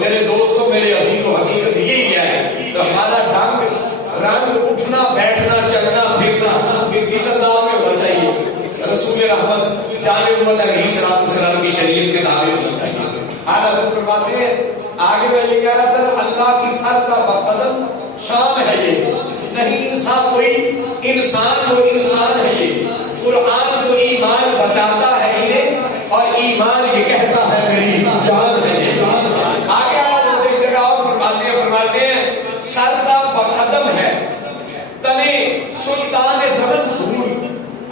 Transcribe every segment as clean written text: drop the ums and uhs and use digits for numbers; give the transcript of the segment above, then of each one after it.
میرے دوستوں، میرے عزیزوں، حقیقت یہی ہے کہ ہمارا رنگ اٹھنا بیٹھنا چلنا پھرنا کس انداز میں ہونا چاہیے؟ رسول رحمت جامع امت علیہ السلام کی شریعت کے دعوے ہونا چاہیے۔ اعلیٰ فرماتے ہیں آگے میں یہ کہہ رہا تھا، اللہ کی سر کا بقدم شان ہے یہ، نہیں انسان کوئی انسان ہے یہ۔ قرآن کو ایمان بتاتا ہے انہیں، اور ایمان یہ کہتا ہے میری جان ہے یہ۔ آگے آپ دیکھ گا اور فرماتے ہیں سر کا بقدم ہے، تنے سلطان زمن دھول۔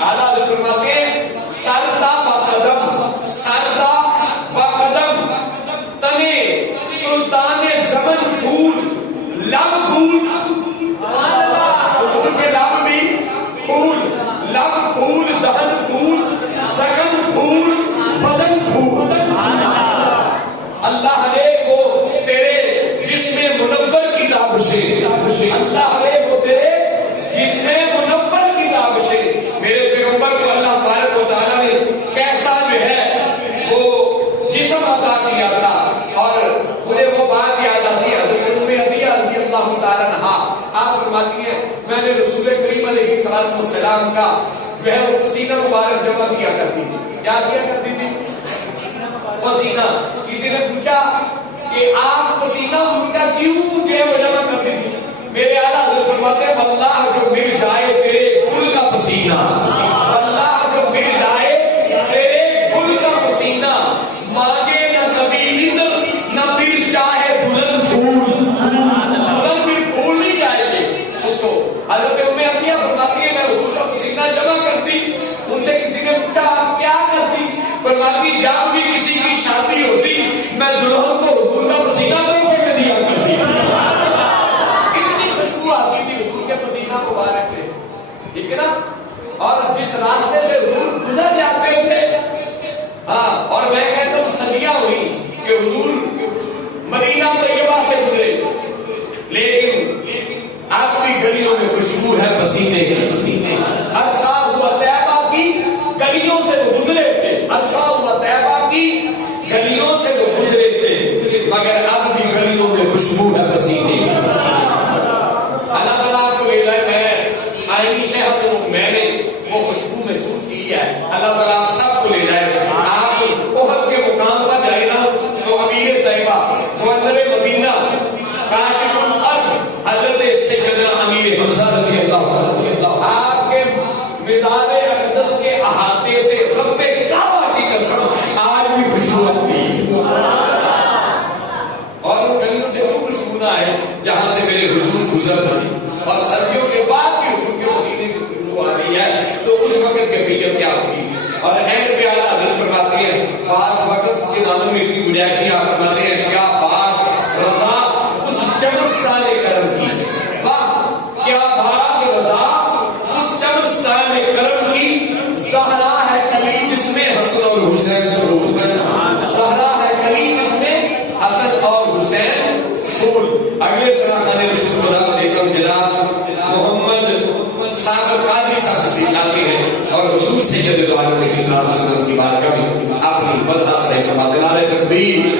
اعلیٰ فرماتے ہیں سر کا بقدم، سر کا بقدم، تنے سلطان زمن پھول، لب پھول، ان کے لب بھی پھول، لب پھول، دہن پھول، زخم پھول، بدن پھول۔ اللہ نے وہ تیرے جسم منور کی دابشیں، اللہ نے وہ تیرے جسم منور کی دابشیں۔ میرے پیغمبر کو اللہ تبارک و تعالیٰ نے کیسا جو ہے وہ جسم عطا کیا تھا، اور انہیں وہ بات یاد آتی ہے حضرت ام عطیہ رضی اللہ تعالیٰ عنہا، آپ فرماتی ہیں میں نے رسول کریم علیہ السلام کا جو ہے وہ پسینہ مبارک جمع کیا کرتی تھی۔ کیا کیا کرتی تھی؟ پسینہ۔ کسی نے پوچھا کہ آپ پسینہ ان کا کیوں جو ہے وہ جمع کرتی تھی؟ میرے اعلیٰ حضرت فرماتے ہیں واللہ جو مل جائے تیرے گل کا پسینہ، واللہ جو مل جائے تیرے گل کا پسینہ، مانگے نہ کبھی ادھر نہ پھر چاہے دلہن پھول، دلہن پھر پھول نہیں جائے گے اس کو۔ حضرت ام عطیہ فرماتی ہے میں حضور کا پسینہ جمع کرتی، ان سے کسی نے پوچھا آپ کیا کرتی؟ فرماتی جب بھی کسی کی شادی ہوتی میں دلہن کو حضور کا پسینہ تحفے میں دیا کرتی۔ اتنی خوشبو آتی تھی حضور کے پسینہ مبارک سے، ٹھیک ہے نا؟ اور جس راستے سے حضور گزر جاتے تھے، ہاں، اور میں کہتا ہوں صدیاں ہوئی کہ حضور مدینہ طیبہ سے گزرے، لیکن اب بھی گلیوں میں خوشبو ہے پسینے کی۔ عرصہ ہوا طیبہ کی گلیوں سے وہ گزرے تھے، عرصہ ہوا طیبہ کی گلیوں سے وہ گزرے تھے، مگر اب بھی گلیوں میں خوشبو ہے پسینے کی۔ اللہ تعالیٰ کو لے لائے میں آئینی شہد میں نے وہ خوشبو محسوس کی ہے۔ اللہ تعالیٰ آپ سب کو لے جائے، آپ احد کے مقام پر جائے نا تو امیر طیبہ، گورنر مدینہ، کاشف الارض حضرت سیدنا امیر حمزہ رضی اللہ عنہ، آپ کے مزار اقدس کے احاطے سے رب کعبہ کی قسم آج بھی خوشبو آتی ہے، اور ان گلیوں سے وہ خوشبو نہ ہے جہاں سے میرے حضور گزر رہے، اور سردیوں کے بعد بھی حضور کے پسینے کی خوشبو آ رہی ہے تو اس وقت کیفیت کیا ہوگی؟ اور اینڈ پہ اعلیٰ حضرت فرماتے ہیں بعض وقت کے ناموں میں اتنی گنجائش آپ فرماتے ہیں کیا بات رضا اس چمستان کرم کی، واہ کیا بات رضا اس چمستان کرم کی، زہرا ہے کلی جس میں حسن اور حسین حسین، زہرا ہے کلی جس میں حسن اور حسین پھول۔ اگلے سراخانے رسول اللہ علیہ جناب محمد صاحب قادری صاحب سے آتے ہیں اور حضور سید دو عالم علیہ السلام کی بارگاہ میں اپنی بدحاصل فرماتے ہیں، نعرہ تکبیر